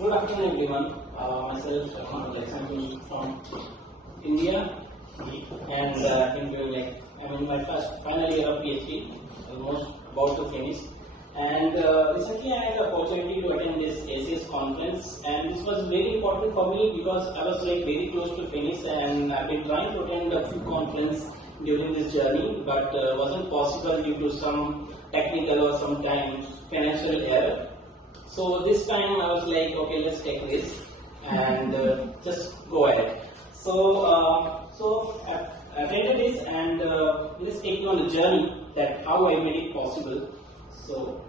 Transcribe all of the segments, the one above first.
Good afternoon, everyone. Myself, Santosh from India, and I'm in my final year of Ph.D. almost about to finish. And recently, I had the opportunity to attend this ACS conference, and this was very important for me because I was very close to finish, and I've been trying to attend a few conferences during this journey, but wasn't possible due to some technical or sometimes financial error. So this time I was like, okay, let's take this and just go ahead. So I attended this, and let's take you on the journey that how I made it possible. So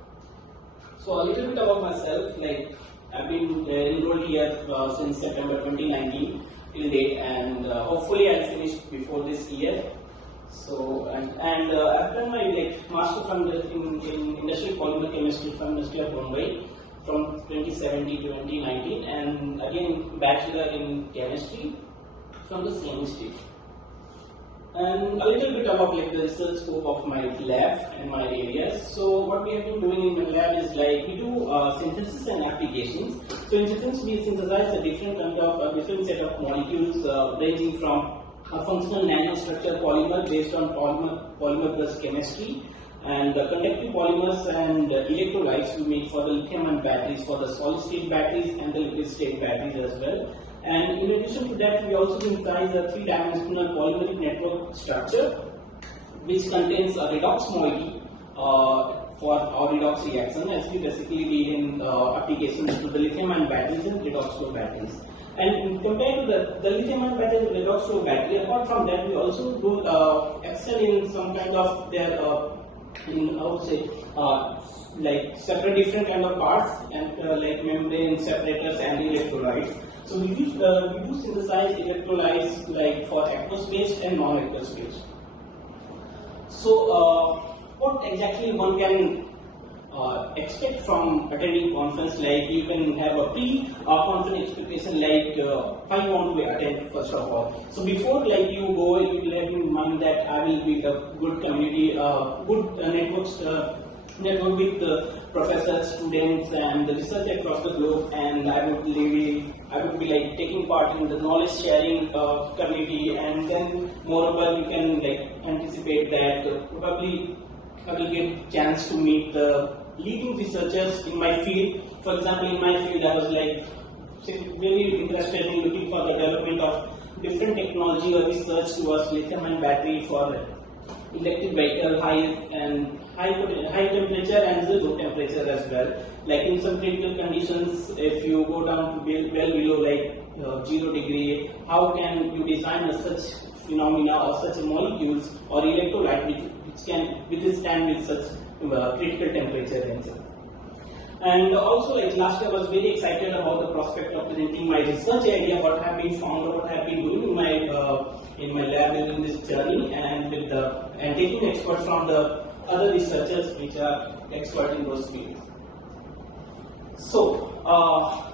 a little bit about myself. I've been enrolled here since September 2019 till date, and hopefully I'll finish before this year. So I've done my master from in industrial polymer chemistry from University of Mumbai from 2017 to 2019, and again bachelor in chemistry from the same institute. And a little bit about the research scope of my lab and my areas. So what we have been doing in my lab is we do synthesis and applications. So in synthesis we synthesize a different set of molecules ranging from a functional nanostructure polymer based on polymer plus chemistry, and conductive polymers and electrolytes we make for the lithium-ion batteries, for the solid-state batteries and the liquid-state batteries as well. And in addition to that, we also synthesize a three-dimensional polymeric network structure which contains a redox moiety for our redox reaction, as we basically deal in applications to the lithium-ion batteries and redox flow batteries. And compared to the lithium-ion battery and redox flow battery, apart from that, we also do excel in some kind of their separate different kind of parts, and like membrane separators and electrolytes. So we do synthesize electrolytes for aqueous phase and non-aqueous phase. So what exactly one can expect from attending conference? You can have a pre-conference expectation, why you want to attend first of all. So before you go, you will have in mind that I will build a good community, good network with professors, students, and the research across the globe, and I would be taking part in the knowledge sharing community, and then moreover you can anticipate that probably I will get chance to meet the leading researchers in my field. For example, in my field I was very interested in looking for the development of different technology or research towards lithium-ion battery for electric vehicle, high temperature and low temperature as well. In some critical conditions, if you go down to well below 0 degree, how can you design such phenomena or such molecules or electrolyte which can withstand with such critical temperature range. And also, last year I was very excited about the prospect of presenting my research idea, what have been found or what have been doing in my lab in this journey, and taking experts from the other researchers which are expert in those fields. So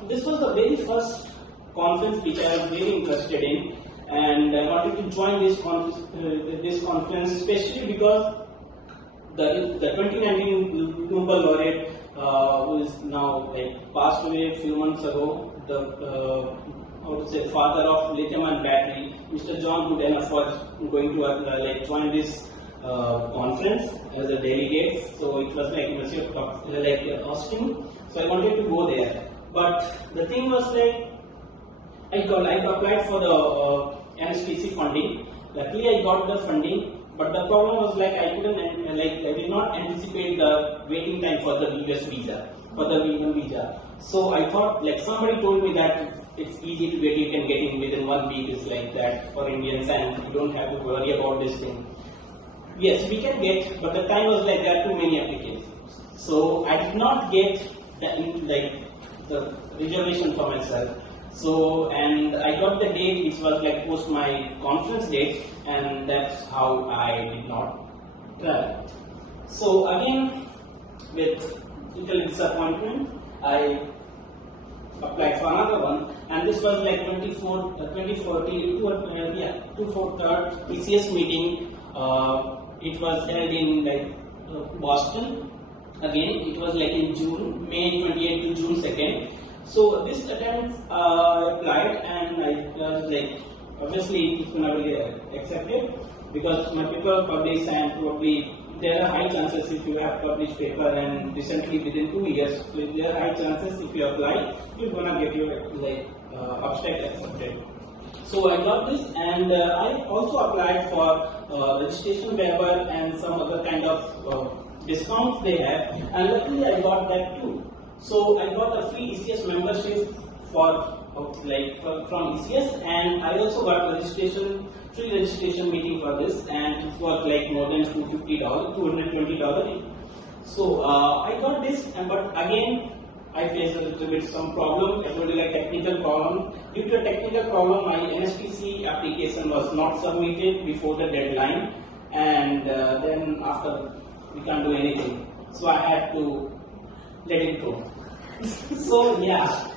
this was the very first conference which I was very interested in, and I wanted to join this conference especially because the 2019 Nobel laureate who is now passed away a few months ago, the father of lithium-ion battery, Mr. John Goodenough, was going to join this conference as a delegate. So it was University of Austin. So I wanted to go there, but the thing was I applied for the NSPC funding. Luckily, I got the funding. But the problem was I couldn't I did not anticipate the waiting time for the US visa, for the V1 visa. So I thought somebody told me that it's easy to get, you can get in within 1 week is that for Indians, and you don't have to worry about this thing. Yes, we can get, but the time was there are too many applications. So I did not get the reservation for myself. So, and I got the date which was post my conference date, and that's how I did not travel. So again, with little disappointment, I applied for another one, and this was 2014 ACS meeting. It was held in Boston. Again, it was in June, May 28 to June 2nd. So this attempt I applied, and I was like, obviously it's gonna be accepted because my paper published, and probably there are high chances if you have published paper and recently within 2 years, so there are high chances if you apply, you're gonna get your like abstract accepted. So I got this, and I also applied for registration waiver and some other kind of discounts they have, and luckily I got that too. So I got a free ACS membership from ACS, and I also got free registration meeting for this, and it was like more than $220. So I got this, but again I faced a little bit some problem. I told you like technical problem. Due to a technical problem, my NSTC application was not submitted before the deadline, and then after we can't do anything. So I had to let it go. So yeah,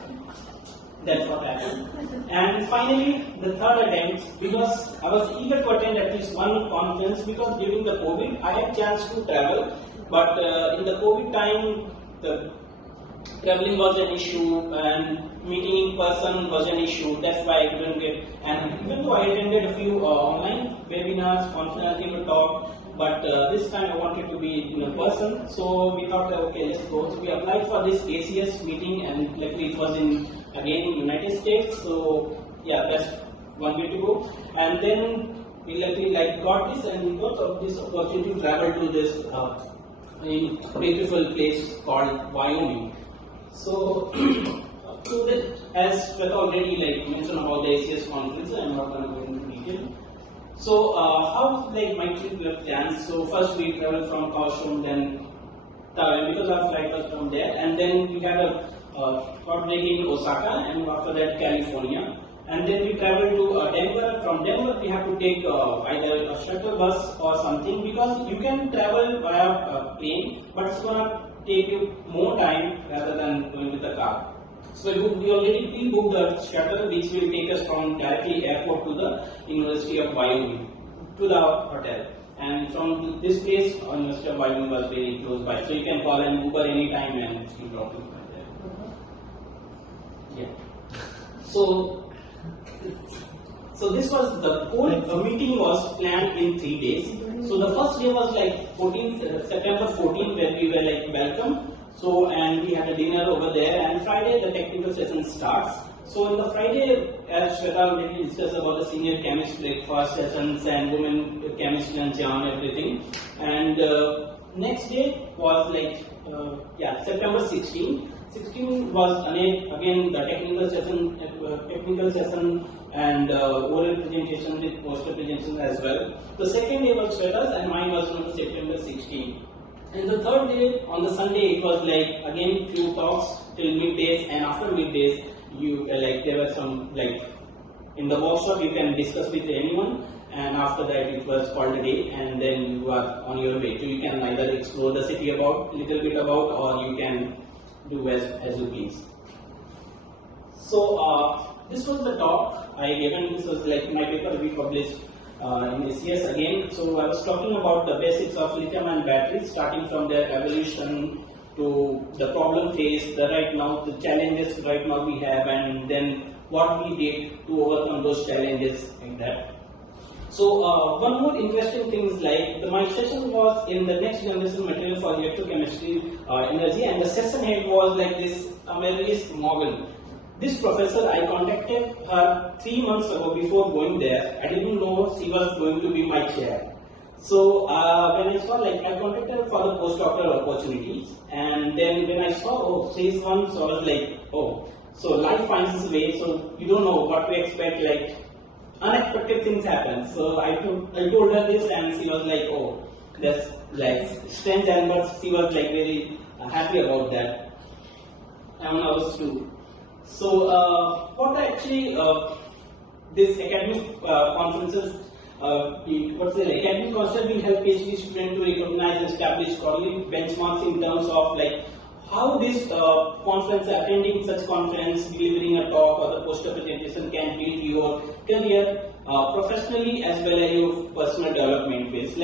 that's what happened. And finally, the third attempt, because I was eager to attend at least one conference, because during the COVID, I had chance to travel, but in the COVID time, the traveling was an issue and meeting in person was an issue. That's why I couldn't get. And even though I attended a few online webinars, conferences, to talk, but this time I wanted to be in person. So we thought, okay, let's go. So we applied for this ACS meeting, and luckily it was in again United States. So yeah, that's one way to go. And then we luckily got this, and we got this opportunity to travel to this beautiful place called Wyoming. So, so that as Shweta already mentioned about the ACS conference, I'm not going to go into detail. So, how my trip were planned? So first we traveled from Kaohsiung, then because our flight was from there, and then we had a short break in Osaka, and after that California, and then we traveled to Denver. From Denver we have to take either a shuttle bus or something, because you can travel via plane, but it's gonna take you more time rather than going with the car. So we already pre-booked the shuttle, which will take us from directly airport to the University of Wyoming to the hotel. And from this place, University of Wyoming was very close by, so you can call an Uber anytime and you drop you from there. Yeah. So this was the whole meeting was planned in 3 days. So the first day was September 14th, where we were welcome. So, and we had a dinner over there, and Friday the technical session starts. So on the Friday, as Shweta already discussed about the senior chemist breakfast sessions and women chemist lunch and everything. And next day was September 16th. 16 was again the technical session and oral presentation with poster presentation as well. The second day was Shweta's, and mine was on September 16th. And the third day, on the Sunday, it was again few talks till middays, and after middays, you there were some in the workshop you can discuss with anyone, and after that it was called a day, and then you are on your way. So you can either explore the city little bit about, or you can do as you please. So this was the talk I given. This was my paper we published in ACS again. So I was talking about the basics of lithium-ion batteries, starting from their evolution to the problem faced, the challenges right now we have, and then what we did to overcome those challenges like that. So one more interesting thing is my session was in the next generation material for electrochemistry energy, and the session head was this Amaryllis Mogul. This professor, I contacted her 3 months ago before going there. I didn't know she was going to be my chair. So when I saw, I contacted her for the postdoctoral opportunities, and then when I saw, she's one, so I was so life finds its way, so you don't know what to expect, unexpected things happen. So I told her this, and she was that's strange, but she was very happy about that. And I was too. So what actually this academic conferences, academic concept will help PhD students to recognize and establish scholarly benchmarks in terms of how this conference, attending such conference, delivering a talk or the poster presentation can build your career professionally as well as your personal development phase.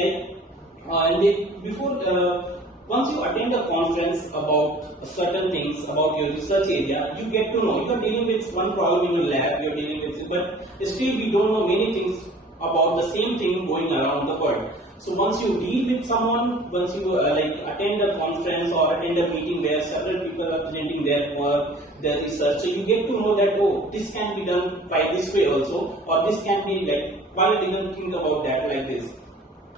once you attend a conference about certain things about your research area, you get to know. You are dealing with one problem in your lab, you are dealing with, but still we don't know many things about the same thing going around the world. So once you deal with someone, once you attend a conference or attend a meeting where several people are presenting their work, their research, so you get to know that, oh, this can be done by this way also, or this can be like, why I didn't think about that like this.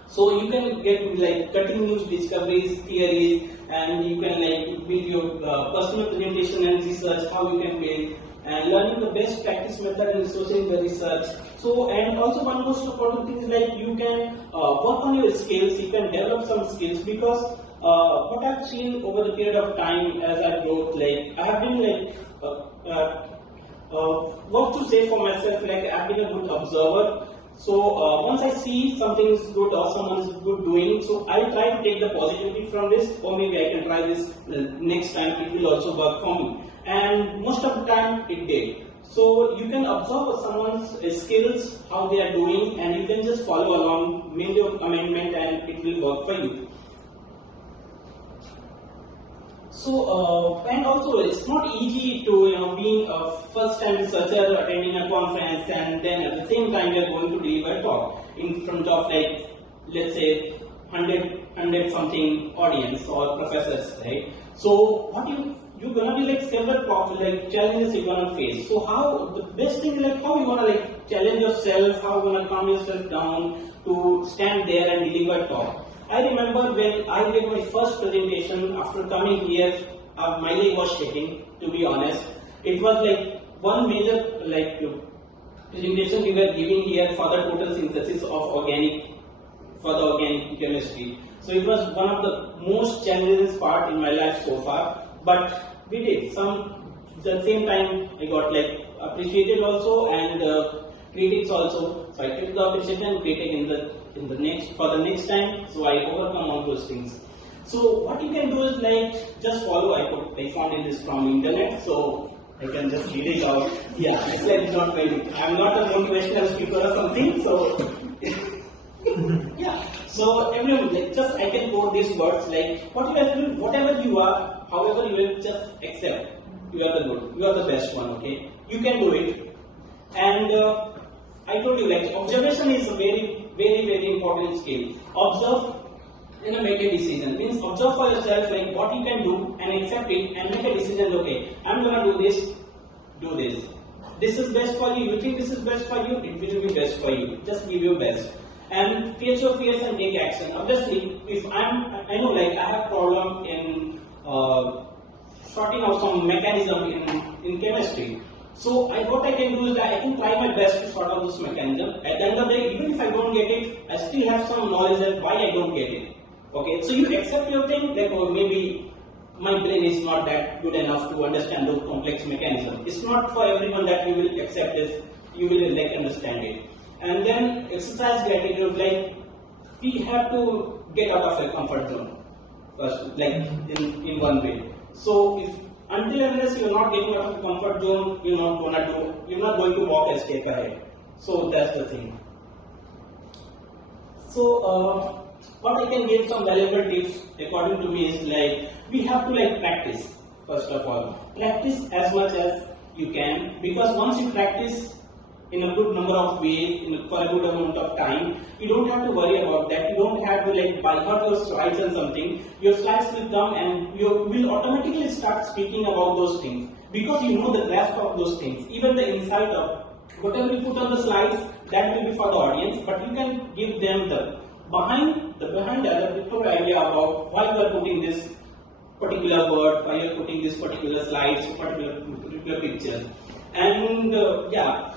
So you can get like cutting news discoveries, theories, and you can like build your personal presentation and research, how you can build, and learning the best practice method and resourcing the research. So, and also one most important thing is like you can work on your skills, you can develop some skills, because what I've seen over the period of time as I grow, like I have been like what to say for myself, like I've been a good observer. So once I see something is good or someone is good doing, so I try to take the positivity from this, or maybe I can try this next time, it will also work for me. And most of the time it did. So you can observe someone's skills, how they are doing, and you can just follow along, make your amendment, and it will work for you. So, and also it's not easy to, being a first time researcher attending a conference and then at the same time you're going to deliver a talk in front of like, let's say 100 something audience or professors, right? So what you're gonna be like several like challenges you're gonna face. So how, the best thing is like how you wanna like challenge yourself, how you wanna calm yourself down to stand there and deliver a talk. I remember when I did my first presentation after coming here, my leg was shaking, to be honest. It was like one major like presentation we were giving here for the total synthesis of organic chemistry. So it was one of the most challenging part in my life so far, but we did some. At the same time, I got like appreciated also and critics also. So I took the appreciation and critic in the next time. So I overcome all those things. So what you can do is like just follow. I found this from internet, so I can just read it out. Yeah, it's like not very. I'm not a motivational speaker or something. So yeah. So everyone, like just I can quote these words like what you have to do, whatever you are, however you will just accept. You are the good. You are the best one. Okay, you can do it. And I told you like observation is a very important skill. Observe and make a decision. Means observe for yourself like what you can do and accept it and make a decision. Okay, I'm gonna do this. Do this. This is best for you. You think this is best for you? It will be best for you. Just give your best. And face your fears and take action. Obviously, if I know like I have problem in sorting out some mechanism in chemistry. So what I can do is that I can try my best to sort out this mechanism. At the end of the day, even if I don't get it, I still have some knowledge that why I don't get it. Okay, so you accept your thing, like or maybe my brain is not that good enough to understand those complex mechanisms. It's not for everyone that you will accept this, you will like understand it. And then exercise gratitude, like we have to get out of your comfort zone first, like in one way. So if until unless you're not getting out of the comfort zone, you're not going to walk a step ahead. So that's the thing. So what I can give some valuable tips according to me is like we have to like practice first of all. Practice as much as you can, because once you practice in a good number of ways, for a good amount of time, you don't have to worry about that. You don't have to like by heart your slides and something. Your slides will come and you will automatically start speaking about those things because you know the grasp of those things. Even the insight of whatever you put on the slides, that will be for the audience, but you can give them the behind the picture idea about why you are putting this particular word, why you are putting this particular slides, particular picture. And yeah.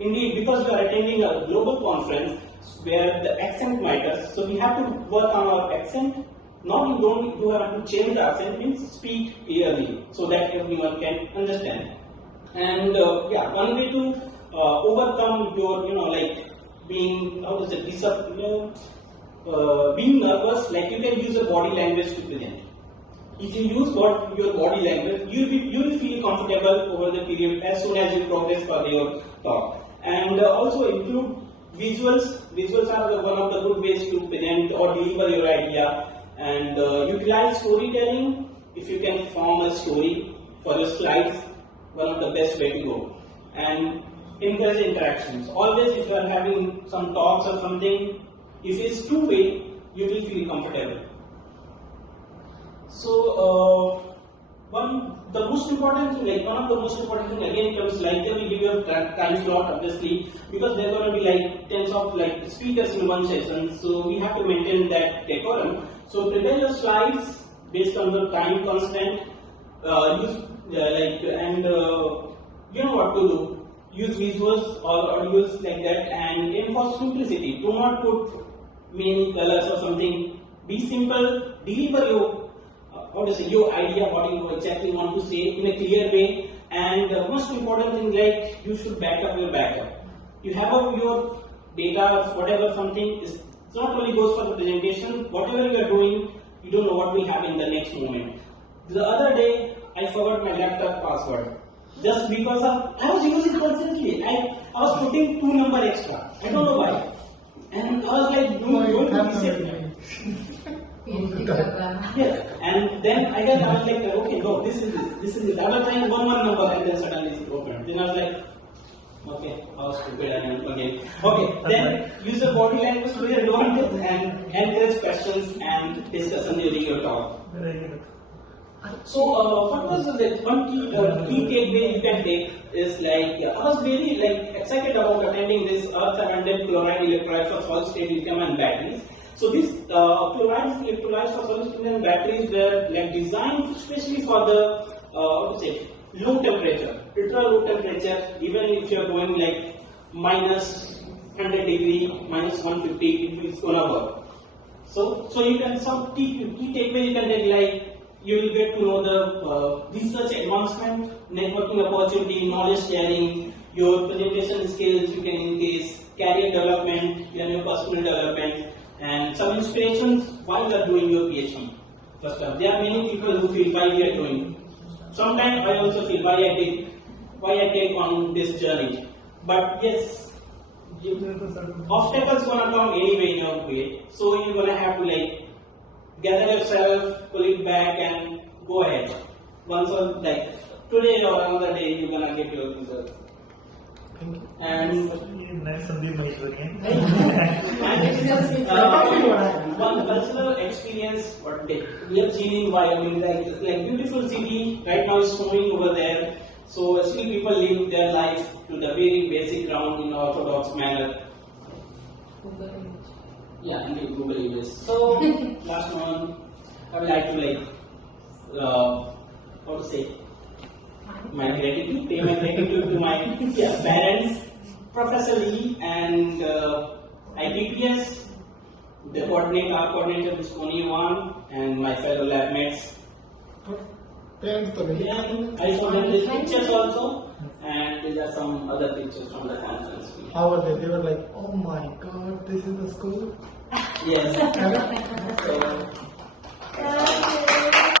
Indeed, because we are attending a global conference where the accent matters, so we have to work on our accent. Not you have to change the accent, means speak clearly so that everyone can understand. And yeah, one way to overcome your like being being nervous, like you can use a body language to present. If you use your body language, you will feel comfortable over the period as soon as you progress for your talk. And also include visuals. Visuals are one of the good ways to present or deliver your idea. And utilize storytelling. If you can form a story for your slides, one of the best way to go. And encourage interactions. Always, if you are having some talks or something, if it's two-way, you will feel comfortable. So, one of the most important thing again comes like they will give you a time slot, obviously, because there are going to be like tens of like speakers in one session, so we have to maintain that decorum. So prepare your slides based on the time constant. You know what to do. Use visuals or use like that, and aim for simplicity. Do not put many colors or something. Be simple. Deliver your idea, what you exactly want to say in a clear way. And the most important thing, like you should back up your backup. You have your data, whatever something is. It's not only goes for the presentation. Whatever you are doing, you don't know what will happen in the next moment. The other day, I forgot my laptop password. Just because I was using constantly. I was putting 2 numbers extra. I don't know why. And I was like, going to reset it. Yes. And then I was like, okay, no, this is it. I was trying one number and then suddenly it opened. Then I was like, okay, how stupid I am again. Okay, then use the body language to your advantage and encourage questions and discussion during your talk. So, what was the one key takeaway you can take is like, I was really excited about attending this earth abundant chloride electrolyte for solid state lithium and batteries. So these chloride electrolytes for solid state and batteries were designed especially for the low temperature, ultra low temperature. Even if you are going minus 100 degree, minus 150, it's gonna work. So you can some key takeaway you can take you will get to know the research advancement, networking opportunity, knowledge sharing, your presentation skills you can increase, career development, your personal development, and some inspirations while you are doing your PhD. First up, there are many people who feel why we are doing. Sometimes I also feel why I take on this journey. But yes, obstacles gonna come anyway in your way, so you're gonna have to gather yourself, pull it back, and go ahead. Once or today or another day, you're gonna get your results. Thank you. And nice Sandeep again. One personal experience, what we have seen in Wyoming, beautiful city. Right now it's snowing over there. So still people live their life to the very basic ground in orthodox manner. Yeah, indeed, Google Images. So, last one, I would like to my gratitude, pay my gratitude to my parents, Professor Lee, and IPPS, the coordinator, Ms. Koniwan, and my fellow lab mates. I showed them these pictures also, and these are some other pictures from the conference. How were they? They were like, oh my god, this is the school? Yes. So,